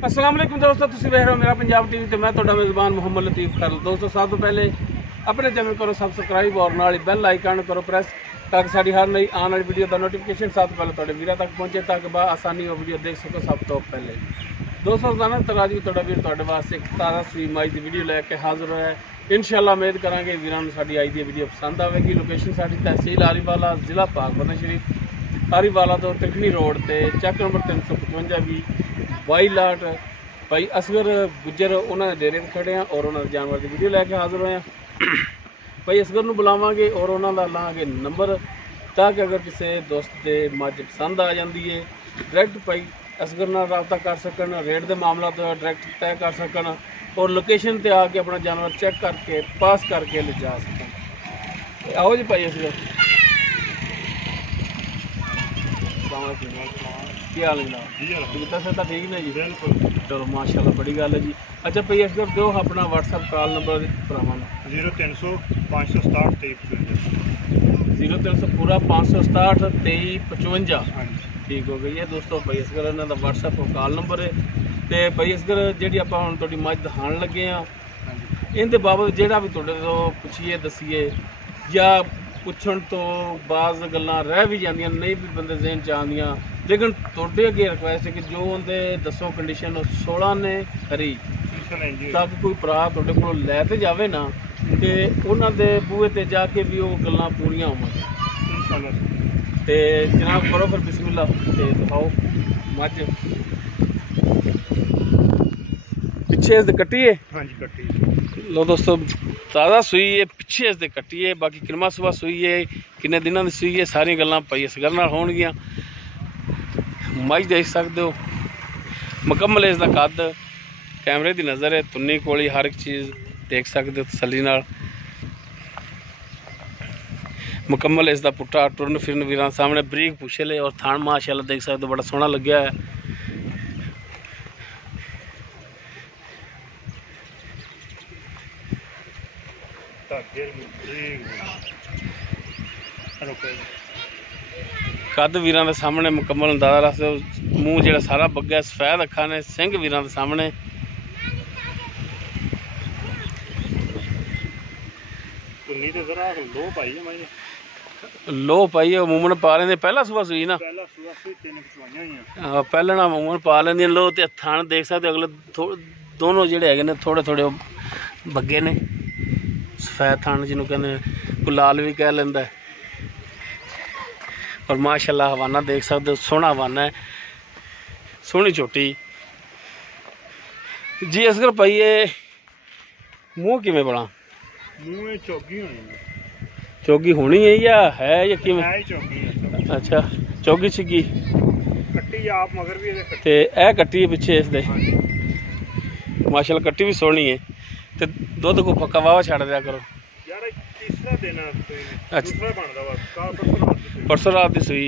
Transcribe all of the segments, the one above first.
अस्सलाम वालेकुम दोस्तों, तुसीं वेख रहे हो मेरा पंजाब टीवी ते मैं तुहाडा मेज़बान मुहम्मद लतीफ़ खैर। दोस्तों सब तो पहले अपने चैनल करो सब्सक्राइब और नाल ही बेल आइकन करो प्रेस ताकि साडी हर नई आने वाली वीडियो का नोटिफिकेशन सब तो पहले तुहाडे वीरां तक पहुंचे ताकि आसानी वो वीडियो देख सको सब तो पहले। दोस्तों रोजाना तरह भी तुहाडा वीर तुहाडे वास्ते एक ताज़ा सी माई की वीडियो लैके हाजिर होया है। इंशाअल्लाह उम्मीद करांगे वीरां नूं साडी अज दी वीडियो पसंद आवेगी। लोकेशन साडी तहसील आरीवाला, जिला पाकपतन शरीफ। आरीवाला तो तिखनी रोड ते चैक नंबर 355 भी वाई लाट भाई असगर गुजर उन्होंने डेरे पर खड़े हैं और उन्होंने जानवर की वीडियो लैके हाजिर होए हैं। भाई असगर नूं बुलावांगे और उन्होंने लाँगे नंबर ताकि अगर किसी दोस्त के मझ पसंद आ जाती है डायरैक्ट भाई असगर नाल राबता कर सकन, रेट के मामला तो डायरैक्ट तय कर सकन और लोकेशन पर आके अपना जानवर चेक करके पास करके ले जा सकन। आओ जी भाई असगर, ਕੀ ਹਾਲ ਜਨਾਬ? ਠੀਕ ਤਾਂ ਠੀਕ ਨੇ ਜੀ? ਬਿਲਕੁਲ, ਚਲੋ ਮਾਸ਼ਾਅੱਲਾ ਬੜੀ ਗੱਲ ਹੈ ਜੀ। ਅੱਛਾ ਭਾਈ ਇਸ ਦਿਓ ਆਪਣਾ WhatsApp ਕਾਲ ਨੰਬਰ ਭਰਾਵਾਂ ਦਾ 0300 567 2355 0300 ਪੂਰਾ 567 2355। ਠੀਕ ਹੋ ਗਈ ਹੈ ਦੋਸਤੋ। ਭਾਈ ਇਸ ਇਹਨਾਂ ਦਾ WhatsApp ਕਾਲ ਨੰਬਰ ਹੈ ਤੇ ਭਾਈ ਇਸ ਜਿਹੜੀ ਆਪਾਂ ਹੁਣ ਤੁਹਾਡੀ ਮੱਝ ਦਿਖਾਉਣ ਲੱਗੇ ਆ ਇਹਦੇ ਬਾਬਤ ਜਿਹੜਾ ਵੀ ਤੁਹਾਡੇ ਤੋਂ ਪੁੱਛੀਏ ਦਸੀਏ ਜਾਂ ਪੁੱਛਣ ਤੋਂ ਬਾਜ਼ ਗੱਲਾਂ ਰਹਿ ਵੀ ਜਾਂਦੀਆਂ ਨਹੀਂ ਵੀ ਬੰਦੇ ਜ਼ਿਹਨ ਚ ਆਉਂਦੀਆਂ, लेकिन थोड़े अगे रिक्वेस्ट है कि जो उनके दसो कंडीशन 16 ने खरी ताकि कोई भरा थोड़े को लैते जाए ना तो उन्होंने बूहे ते जाके भी वो गल्लां पूरियां होवन। ते जनाब करो फिर बिस्मिल्ला ते दिखाओ मझ पिछे इस कट्टी है। हाँ जी कट्टी लो दोस्तों, ताज़ा सूई है, पिछे इस कट्टी है, बाकी किन्ना सुबह सूई है, किन्ने दिनों की सूई है, सारी गल्लां भाई असगर नाल होणगियां। मझ देख सकते हो मुकम्मल इसका कद, कैमरे की नज़र है, तुन्नी कोली हर एक चीज़ देख सकते हो तसल्ली नाल। मुकम्मल इसका पुट्ठा टुरन फिरन वीरां सामने बरीक पुछे ले और थान माशाअल्लाह देख सकते हो बड़ा सोहना लग्या है। कद वीरां दे सामने मुकम्मल अंदाजा रख सकते, मूँह जो सारा बग्या, सफेद अखा ने, सिंह वीरां दे सामने। लो पाई है मूमन पा लेंगे, पहला सुबह सूई ना पहले ना मूमन पा लेंगे। लो तो थान देख सकते अगले दोनों जोड़े है ने थोड़े थोड़े बग्गे ने, सफेद थान जिन्हों कहते गुलाल भी कह लेंदा है। और माशाअल्लाह हवाना देख सकते हो, सोहना हवाना है, सोहनी छोटी जी। असगर भाई ये मूँह किमें बना? मूँह चौगी होनी है या है या किमें? अच्छा चौगी छिगी कट्टी आप मगर भी ते ए कट्टी है पिछे इस दे माशाअल्लाह कट्टी भी सोहनी है ते दुध को पक्का वावा छड़ दिया करो। अच्छा परसों रात की सूई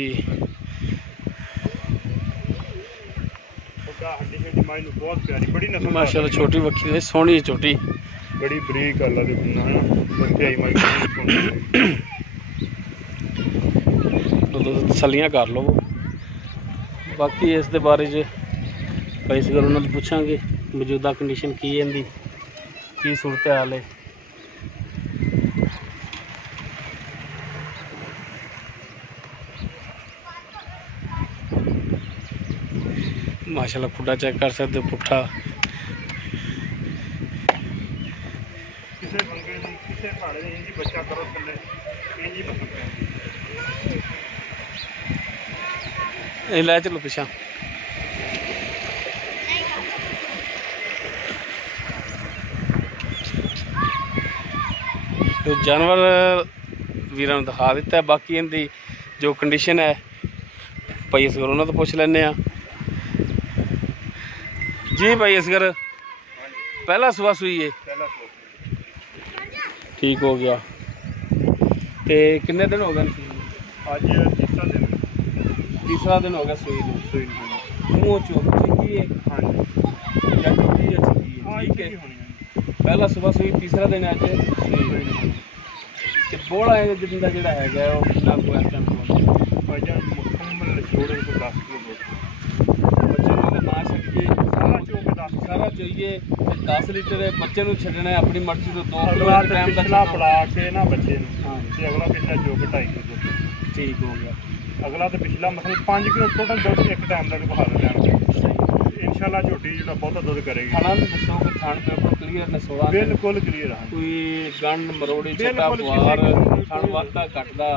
माशाअल्लाह, छोटी बखी सोहनी छोटी बड़ी बरीक तसलियां कर लो। बाकी इस दे बारे भाई इस गल उन्होंने पूछांगे मौजूदा कंडीशन की है, इनकी की सूरत हाल है। माशाअल्लाह खुडा चेक कर सकते हो, पुट्ठा लै चलो पिछा। तो जानवर वीरां नूं दिखा दिता है, बाकी इनकी जो कंडीशन है भाई असगर उन्होंने तो पुछ लैने जी। भाई असगर पहला सुबह सूई है, ठीक हो गया। ते कितने दिन हो गए? आज तीसरा दिन हो गया सूई मूँह चौकी है। ठीक है, पहला सुबह सूई, तीसरा दिन अज सूई। बोला है जिन का जोड़ा है मुकम्मल छोड़े तो 10 किलो बच्चे ਦਈਏ 10 ਲੀਟਰ ਬੱਚੇ ਨੂੰ ਛੱਡਣਾ ਹੈ ਆਪਣੀ ਮਰਜ਼ੀ ਤੋਂ 2 ਕਿਲੋ ਅਗਲਾ ਟਾਈਮ ਦਾ ਪਿਛਲਾ ਪੜਾ ਕੇ ਨਾ ਬੱਚੇ ਨੂੰ ਹਾਂ ਤੇ ਅਗਲਾ ਪਿਛਲਾ ਜੋ 2.5 ਕਿਲੋ ਠੀਕ ਹੋ ਗਿਆ। ਅਗਲਾ ਤੇ ਪਿਛਲਾ ਮਤਲਬ 5 ਕਿਲੋ ਟੋਟਲ ਦੁੱਧ ਇੱਕ ਟਾਈਮ ਦਾ ਵੀ ਬਹਾ ਦੇਣਾ। ਇਨਸ਼ਾਅੱਲਾ ਝੋਟੀ ਜਿਹੜਾ ਬਹੁਤਾ ਦੁੱਧ ਕਰੇਗੀ। ਖਾਣਾ ਵੀ ਦੱਸੋ ਕਿ ਖਾਣ ਬਿਲਕੁਲ ਕਲੀਅਰ ਨੇ 16 ਬਿਲਕੁਲ ਕਲੀਅਰ ਆ। ਕੋਈ ਗੰਢ ਮਰੋੜੀ ਛੱਟਾ ਪਵਾਰ ਖਾਣ ਵਾਧਾ ਘਟਦਾ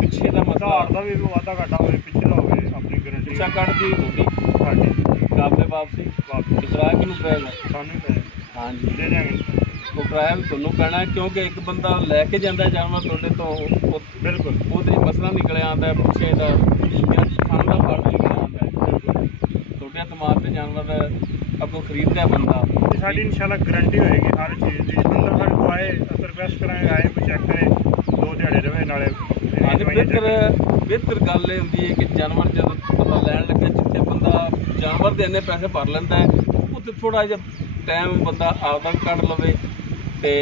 ਪਿੱਛੇ ਦਾ ਮਸਲਾ ਧਾਰ ਦਾ ਵੀ ਵਾਧਾ ਘਾਟਾ ਹੋਵੇ ਪਿੱਛੇ ਦਾ ਹੋਵੇ ਆਪਣੀ ਗਰੰਟੀ ਪਿੱਛਾ ਕੱਢਦੀ ਤੁਹਾਡੀ ਸਾਡੀ ਕਾਬਲੇ ਵਾਪਸੀ ਕਿਰਾਇਆ ਕਿਹਨੂੰ ਪਏਗਾ? ਸਾਨੂੰ ਪਏ ਹਾਂਜੀ ਦੇ ਦਿਆਂਗੇ। ਉਹ ਕਿਰਾਇਆ ਵੀ ਤੁਹਾਨੂੰ ਪੈਣਾ ਕਿਉਂਕਿ ਇੱਕ ਬੰਦਾ ਲੈ ਕੇ ਜਾਂਦਾ ਜਾਨਵਰ ਤੁਹਾਡੇ ਤੋਂ ਬਿਲਕੁਲ ਉਹਦੇ ਮਸਲਾ ਨਿਕਲ ਆਉਂਦਾ ਪਿੱਛੇ ਦਾ ਖਾਣ ਦਾ ਫਰਕ ਨਿਕਲ ਆਉਂਦਾ ਤੁਹਾਡੇ ਅਤਮਾਰ ਦੇ ਜਾਨਵਰ ਅੱਗੋਂ ਖਰੀਦਦਾ ਬੰਦਾ। ਸਾਡੀ ਇਨਸ਼ਾਅੱਲਾ ਗਰੰਟੀ ਹੋਏਗੀ ਹਰ ਚੀਜ਼ ਦੀ। ਬੰਦਾ ਸਾਡੇ ਕੋਲ ਆਏ ਅਸੀਂ ਰਿਕੁਐਸਟ ਕਰਾਂਗੇ ਆਏ ਕੋਈ ਚੈੱਕ ਕਰੇ 2 ਦਿਹਾੜੇ ਰਵੇ ਨਾਲੇ ਬਿਹਤਰ ਗੱਲ ਇਹ ਹੁੰਦੀ ਹੈ ਕਿ ਜਾਨਵਰ ਜਦੋਂ ਪਤਾ ਲੈਣ ਲੱਗੇ ਜਿੱਥੇ ਬੰਦਾ ਜਾਨਵਰ ਦੇ ਇੰਨੇ ਪੈਸੇ ਭਰ ਲੈਂਦਾ ਹੈ ਉੱਥੇ ਥੋੜਾ ਜਿਹਾ ਟਾਈਮ ਬੰਦਾ ਆਪਦਾ ਕੱਢ ਲਵੇ ਤੇ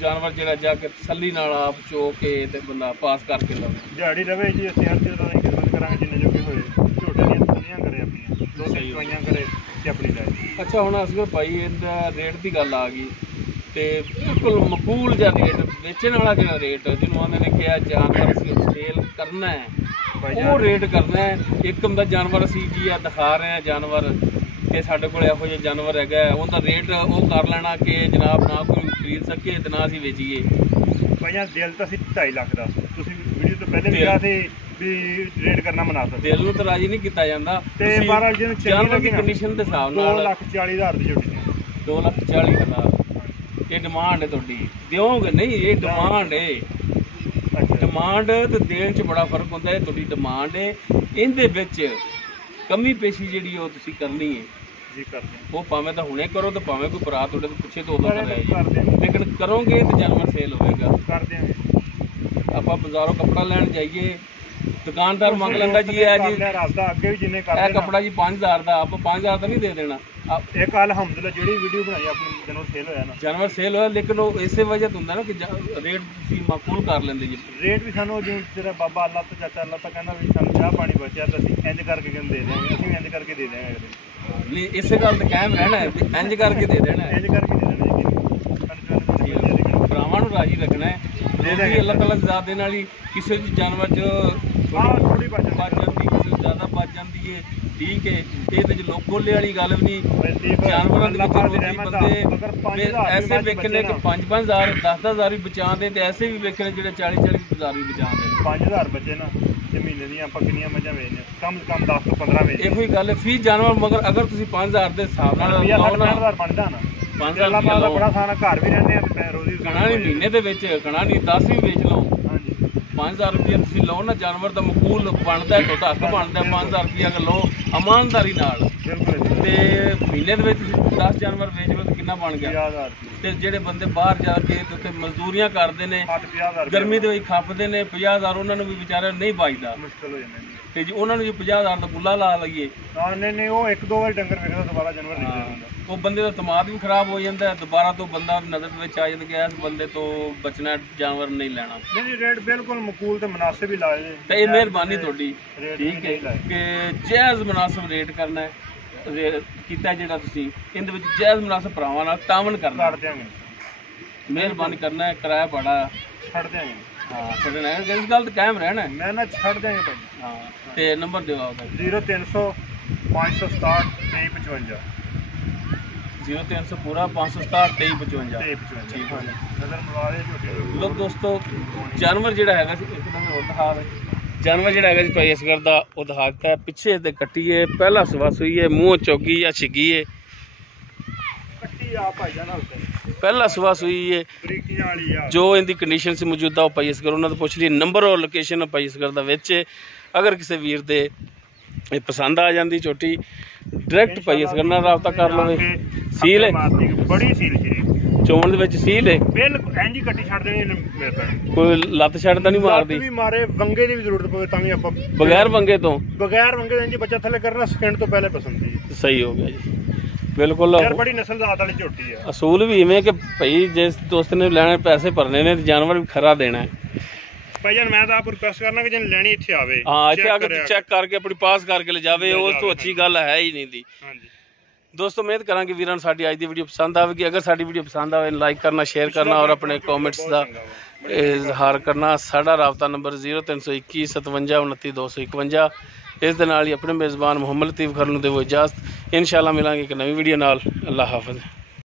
ਜਾਨਵਰ ਜਿਹੜਾ ਜਾ ਕੇ ਤਸੱਲੀ ਨਾਲ ਆਪ ਚੋ ਕੇ ਤੇ ਬੰਦਾ ਪਾਸ ਕਰਕੇ ਲਵੇ। ਦਿਹਾੜੀ ਰਵੇ ਜੀ ਅਸੀਂ ਹਰ ਚੀਜ਼ ਦਾ ਖਿਦਮਤ ਕਰਾਂਗੇ ਜਿੰਨੇ ਜੋਗੇ ਹੋਏ ਝੋਟੇ ਦੀਆਂ ਤਸੱਲੀਆਂ ਕਰੇ ਆਪਣੀਆਂ 2 ਦਵਾਈਆਂ ਕਰੇ ਤੇ ਆਪਣੀ ਲਾਏ। ਅੱਛਾ ਹੁਣ ਅਸਗਰ ਭਾਈ ਇਹਦਾ ਰੇਟ ਦੀ ਗੱਲ ਆ ਗਈ ਤੇ ਬਿਲਕੁਲ ਮਕਬੂਲ ਜਿਹਾ ਰੇਟ ਵੇਚਣ ਵਾਲਾ ਜਿਹੜਾ ਰੇਟ ਜਿਹਨੂੰ ਆਉਂਦੇ ਨੇ ਕਿਹਾ ਜਾਨਵਰ ਅਸੀਂ ਸੇਲ ਕਰਨਾ ਹੈ ਉਹ ਰੇਟ ਕਰਨਾ ਹੈ। ਇੱਕ ਹੁੰਦਾ ਜਾਨਵਰ ਅਸੀਂ ਜੀ ਆ ਦਿਖਾ ਰਹੇ ਹਾਂ ਜਾਨਵਰ ਕਿ ਸਾਡੇ ਕੋਲ ਇਹੋ ਜਿਹਾ ਜਾਨਵਰ ਹੈਗਾ ਉਹਦਾ ਰੇਟ ਉਹ ਕਰ ਲੈਣਾ ਕਿ ਜਨਾਬ ਨਾ ਕੋਈ ਖਰੀਦ ਸਕੇ ਤੇ ਨਾ ਅਸੀਂ ਵੇਚੀਏ। ਭਾਈਆਂ ਦਿਲ ਤਾਂ ਅਸੀਂ 2.5 ਲੱਖ ਦਾ ਤੁਸੀਂ ਵੀਡੀਓ ਤੋਂ ਪਹਿਲੇ ਵੀ ਕਿਹਾ ਸੀ ਵੀ ਰੇਟ ਕਰਨਾ ਮੁਨਾਸਬ। ਦਿਲ ਨੂੰ ਤਾਂ ਰਾਜੀ ਨਹੀਂ ਕੀਤਾ ਜਾਂਦਾ ਤੇ ਬਾਹਰ ਜਿਹਨੂੰ ਜਾਨਵਰ ਦੀ ਕੰਡੀਸ਼ਨ ਦੇ ਹਿਸਾਬ ਨਾਲ 2,40,000 ਦੀ ਝੋਟੀ 2,40,000 ਇਹ ਡਿਮਾਂਡ ਹੈ ਤੁਹਾਡੀ ਦਿਓਗੇ ਨਹੀਂ ਇਹ ਡਿਮਾਂਡ ਹੈ। ਡਿਮਾਂਡ ਤੇ ਦੇਣ 'ਚ ਬੜਾ ਫਰਕ ਹੁੰਦਾ ਹੈ। ਤੁਹਾਡੀ ਡਿਮਾਂਡ ਹੈ ਇਹਦੇ ਵਿੱਚ ਕਮੀ ਪੇਸ਼ੀ ਜਿਹੜੀ ਉਹ ਤੁਸੀਂ ਕਰਨੀ ਹੈ ਜੀ ਕਰਦੇ ਉਹ ਭਾਵੇਂ ਤਾਂ ਹੁਣੇ ਕਰੋ ਤੇ ਭਾਵੇਂ ਕੋਈ ਭਰਾ ਤੁਹਾਡੇ ਤੋਂ ਪੁੱਛੇ ਤਾਂ ਉਦੋਂ ਕਰਿਆ ਜੀ ਲੇਕਿਨ ਕਰੋਗੇ ਤੇ ਜਾਨਵਰ ਸੇਲ ਹੋਵੇਗਾ। ਕਰ ਦਿਆਂਗੇ। ਆਪਾਂ ਬਾਜ਼ਾਰੋਂ ਕੱਪੜਾ ਲੈਣ ਜਾਈਏ ਦੁਕਾਨਦਾਰ ਮੰਗ ਲੈਂਦਾ ਜੀ ਇਹ ਜੀ ਅੱਗੇ ਵੀ ਜਿੰਨੇ ਕਰਦੇ ਇਹ ਕੱਪੜਾ ਜੀ 5000 ਦਾ ਆਪਾਂ 5000 ਦਾ ਨਹੀਂ ਦੇ ਦੇਣਾ। ਇੱਕ ਅਲਹਮਦੁਲਿਲਾ ਜਿਹੜੀ ਵੀਡੀਓ ਬਣਾਈ ਆਪਣੀ ਜਾਨਵਰ ਸੇਲ ਹੋਇਆ ਨਾ ਜਾਨਵਰ ਸੇਲ ਹੋਇਆ ਲੇਕਿਨ ਉਹ ਇਸੇ ਵਜ੍ਹਾ ਤੋਂ ਹੁੰਦਾ ਨਾ ਕਿ ਰੇਟ ਤੁਸੀਂ ਮਾਕੂਲ ਕਰ ਲੈਂਦੇ ਜੀ। ਰੇਟ ਵੀ ਸਾਨੂੰ ਜਿਵੇਂ ਤੇਰਾ ਬਾਬਾ ਅੱਲਾ ਤੇ ਚਾਚਾ ਅੱਲਾ ਤਾਂ ਕਹਿੰਦਾ ਵੀ ਸਾਨੂੰ ਚਾਹ ਪਾਣੀ ਬਚਿਆ ਤਾਂ ਅਸੀਂ ਇੰਜ ਕਰਕੇ ਕਹਿੰਦੇ ਦੇ ਦਿਆਂਗੇ ਅਸੀਂ ਇੰਜ ਕਰਕੇ ਦੇ ਦਿਆਂਗੇ ਅਗਲੇ ਨਹੀਂ ਇਸੇ ਗੱਲ ਤੇ ਕਾਇਮ ਰਹਿਣਾ ਹੈ ਵੀ ਇੰਜ ਕਰਕੇ ਦੇ ਦੇਣਾ ਇੰਜ ਕਰਕੇ ਦੇ ਦੇਣਾ ਜੀ ਭਰਾਵਾਂ ਨੂੰ ਰਾਜੀ ਰੱਖਣਾ ਹੈ ਦੇ ਦੇਂਗੇ ਅੱਲਾਹ ਤਾਲਾ ਦੀ ਜ਼ਾਤ ਦੇ ਨਾਲ ਹੀ ਕਿਸੇ ਵੀ ਜਾਨਵਰ 'ਚ ਥੋੜੀ ਬਚ ਜਾਂਦੀ ਕਿਸੇ ਜ਼ਿਆਦਾ ਬਚ ਜਾਂਦੀ ਹੈ ਠੀਕ ਹੈ ਇਹਦੇ 'ਚ ਲੋਕੋਲੇ ਵਾਲੀ ਗੱਲ ਵੀ ਨਹੀਂ। ਜਾਨਵਰਾਂ ਦੇ ਵਿੱਚ ਬੰਦੇ ਐਸੇ ਵੇਖਣੇ ਕਿ 5-5000 10,000 ਵੀ ਬਚਾਉਂਦੇ ਤੇ ਐਸੇ ਵੀ ਵੇਖਣੇ ਜਿਹੜੇ 40-40,000 ਵੀ ਬਚਾਉਂਦੇ 5,000 ਬਚੇ ਨਾ ਤੇ ਮਹੀਨੇ ਦੀਆਂ ਆਪਾਂ ਕਿੰਨੀਆਂ ਮੱਝਾਂ ਵੇਚਦੇ ਕਮ ਸੇ ਕਮ 10 ਤੋਂ 15 ਵੇਚਦੇ। ਇਹੋ ਹੀ ਗੱਲ ਹੈ ਫੀ ਜਾਨਵਰ ਮਗਰ ਅਗਰ ਤੁਸੀਂ 5,000 ਦੇ ਹਿਸਾਬ ਨਾਲ 5,000 ਬਣਦਾ ਨਾ 5,000 ਦਾ ਬੜਾ ਸਾਰਾ ਘਰ ਵੀ ਰਹਿੰਦੇ ਆ ਤੇ ਰੋਜ਼ੀ ਕਣਾ ਨਹੀਂ ਮਹੀਨੇ ਦੇ ਵਿੱਚ ਕਣਾ ਨਹੀਂ 10 ਵੀ ਵੇਚ ਲਓ 5,000 ਰੁਪਏ ਤੁਸੀਂ ਲਓ ਨਾ ਜਾਨਵਰ ਦਾ ਮਕਬੂਲ ਬਣਦਾ ਤੁਹਾਡਾ ਹੱਕ ਬਣਦਾ 5,000 ਰੁਪਏ ਅਗਰ ਲਓ ਇਮਾਨਦਾਰੀ ਨਾਲ ਤੇ ਮਹੀਨੇ ਦੇ ਵਿੱਚ ਤੁਸੀਂ 10 ਜਾਨਵਰ ਵੇਚ ਲਓ ਤਾਂ ਕਿੰਨਾ ਬਣ ਗਿਆ। ਤੇ ਜਿਹੜੇ ਬੰਦੇ ਬਾਹਰ ਜਾ ਕੇ ਉੱਥੇ ਮਜ਼ਦੂਰੀਆਂ ਕਰਦੇ ਨੇ ਗਰਮੀ ਦੇ ਵਿੱਚ ਖੱਪਦੇ ਨੇ 50,000 ਉਹਨਾਂ ਨੂੰ ਵੀ ਵਿਚਾਰਿਆਂ ਨਹੀਂ ਬਚਦਾ ਮੁਸ਼ਕਲ ਹੋ ਜਾਂਦਾ ਤੇ ਜੀ ਉਹਨਾਂ ਨੂੰ ਜੇ 50,000 ਦਾ ਗੁੱਲਾ ਲਾ ਲਈਏ ਨਹੀਂ ਉਹ 1-2 ਵਾਰ ਡੰਗਰ ਵੇਖਦਾ ਦੁਬਾਰਾ ਜਾਨਵਰ ਨਹੀਂ ਦਿੰਦਾ ਉਹ ਬੰਦੇ ਦਾ ਦਿਮਾਗ ਵੀ ਖਰਾਬ ਹੋ ਜਾਂਦਾ ਦੁਬਾਰਾ ਤੋਂ ਬੰਦਾ ਨਜ਼ਰ ਵਿੱਚ ਆ ਜਾਂਦਾ ਕਿ ਇਸ ਬੰਦੇ ਤੋਂ ਬਚਣਾ ਜਾਨਵਰ ਨਹੀਂ ਲੈਣਾ। ਨਹੀਂ ਰੇਟ ਬਿਲਕੁਲ ਮਕੂਲ ਤੇ ਮੁਨਾਸਿਬ ਹੀ ਲਾਏ ਤੇ ਇਹ ਮਿਹਰਬਾਨੀ ਤੁਹਾਡੀ ਠੀਕ ਹੈ ਕਿ ਜਾਇਜ਼ ਮੁਨਾਸਿਬ ਰੇਟ ਕਰਨਾ ਹੈ ਕੀਤਾ ਜਿਹੜਾ ਤੁਸੀਂ ਇਹਦੇ ਵਿੱਚ ਜਾਇਜ਼ ਮੁਨਾਸਿਬ ਭਰਾਵਾਂ ਨਾਲ ਤਾਵਨ ਕਰਨਾ ਮਿਹਰਬਾਨੀ ਕਰਨਾ ਹੈ ਕਿਰਾਇਆ ਬੜਾ ਛੱਡ ਦਿਆਂਗੇ। ਹਾਂ ਛੱਡਣਾ ਇਸ ਗੱਲ ਤੇ ਕਾਇਮ ਰਹਿਣਾ ਮੈਂ ਨਾ ਛੱਡ ਦਿਆਂਗੇ ਭਾਈ। ਹਾਂ ਤੇ ਨੰਬਰ ਦਿਓ ਆਪਦਾ 0300 567 2355 0300 ਪੂਰਾ 567 2355 ਠੀਕ ਹੈ ਨਜ਼ਰ ਮਰਵਾ ਦੇ ਝੋਟੇ ਲੋ ਦੋਸਤੋ ਜਾਨਵਰ ਜਿਹੜਾ ਹੈਗਾ ਸੀ ਇੱਕ ਦਿਨ ਹੋਰ ਦਿਖਾ ਦੇ ਜਾਨਵਰ ਜਿਹੜਾ ਹੈਗਾ ਜੀ ਭਾਈ ਅਸਗਰ ਦਾ ਉਹ ਦਿਖਾ ਦਿੱਤਾ ਪਿੱਛੇ ਤੇ ਕੱਟੀਏ ਪਹਿਲਾ ਸਵਾ ਸੂਈ ਹੈ ਮੂੰਹ ਚੌਗੀ ਜਾਂ ਛਿੱਗੀ ਹੈ ਕੱਟੀ ਆ ਭਾਈ ਜਾਨ ਪਹਿਲਾ ਸਵਾ ਸੂਈ ਹੈ ਬਰੀਕੀਆਂ ਵਾਲੀ ਆ ਜੋ ਇਹਦੀ ਕੰਡੀਸ਼ਨ ਸੀ ਮੌਜੂਦਾ ਉਹ ਭਾਈ ਅਸਗਰ ਉਹਨਾਂ ਤੋਂ ਪੁੱਛ ਲਈ ਨੰਬਰ ਔਰ ਲੋਕੇਸ਼ਨ ਭਾਈ ਅਸਗਰ ਦਾ ਵਿੱਚ ਅਗਰ ਕਿਸੇ ਵੀਰ ਦੇ ਇਹ ਪਸੰਦ ਆ ਜਾਂਦੀ ਝੋਟੀ ਡਾਇਰੈਕਟ ਭਾਈ ਅਸਗਰ ਨਾਲ ਰਾਬਤਾ ਕਰ ਲਵੇ। ਸੀਲ ਹੈ ਬੜੀ ਸੀਲ ਸ਼ਰੀ ਚੋਣ ਦੇ ਵਿੱਚ ਸੀਲ ਹੈ ਬਿਲਕੁਲ ਇੰਜ ਹੀ ਕੱਟੀ ਛੱਡ ਦੇਣੀ ਮੇਰੇ ਤਾਂ ਕੋਈ ਲੱਤ ਛੱਡ ਤਾਂ ਨਹੀਂ ਮਾਰਦੀ ਵੀ ਮਾਰੇ ਵੰਗੇ ਦੀ ਵੀ ਜ਼ਰੂਰਤ ਪਵੇ ਤਾਂ ਵੀ ਆਪਾਂ ਬਗੈਰ ਵੰਗੇ ਤੋਂ ਦੇ ਇੰਜ ਬੱਚਾ ਥੱਲੇ ਕਰਨਾ ਸਕਿੰਟ ਤੋਂ ਪਹਿਲੇ ਪਸੰਦ ਦੀ ਸਹੀ ਹੋ ਗਿਆ ਜੀ ਬਿਲਕੁਲ ਯਾਰ ਬੜੀ ਨਸਲ ਜ਼ਾਤ ਵਾਲੀ ਝੋਟੀ ਆ। ਅਸੂਲ ਵੀ ਇਵੇਂ ਕਿ ਭਾਈ ਜਿਸ ਦੋਸਤ ਨੇ ਲੈਣੇ ਪੈਸੇ ਭਰਨੇ ਨੇ ਤੇ ਜਾਨਵਰ ਵੀ ਖਰਾ ਦੇਣਾ ਹੈ ਭਾਈ ਜਾਨ ਮੈਂ ਤਾਂ ਆਪ ਰਿਕੁਐਸਟ ਕਰਨਾ ਕਿ ਜੇ ਲੈਣੀ ਇੱਥੇ ਆਵੇ ਹਾਂ ਇੱਥੇ ਆ ਕੇ ਚੈੱਕ ਕਰਕੇ ਆਪਣੀ ਪਾਸ ਕਰਕੇ ਲੈ ਜਾਵੇ ਉਸ ਤੋਂ ਅੱਛੀ ਗੱਲ ਹੈ ਹੀ ਨਹੀਂ ਦੀ। ਹਾਂਜੀ ਦੋਸਤੋ ਉਮੀਦ ਕਰਾਂਗੇ ਵੀਰਾਂ ਨੂੰ ਸਾਡੀ ਅੱਜ ਦੀ ਵੀਡੀਓ ਪਸੰਦ ਆਵੇਗੀ। ਅਗਰ ਸਾਡੀ ਵੀਡੀਓ ਪਸੰਦ ਆਵੇ ਲਾਈਕ ਕਰਨਾ, ਸ਼ੇਅਰ ਕਰਨਾ ਔਰ ਆਪਣੇ ਕਮੈਂਟਸ ਦਾ ਇਜ਼ਹਾਰ ਕਰਨਾ। ਸਾਡਾ ਰਾਬਤਾ ਨੰਬਰ 0321 57 29 251। ਇਸ ਦੇ ਨਾਲ ਹੀ ਆਪਣੇ ਮੇਜ਼ਬਾਨ ਮੁਹੰਮਦ ਲਤੀਫ ਖਰ ਨੂੰ ਦੇਵੋ ਇਜਾਜ਼ਤ। ਇਨਸ਼ਾਅੱਲਾ ਮਿਲਾਂਗੇ ਇੱਕ ਨਵੀਂ ਵੀਡੀਓ ਨਾਲ। ਅੱਲਾਹ ਹਾਫਿਜ਼।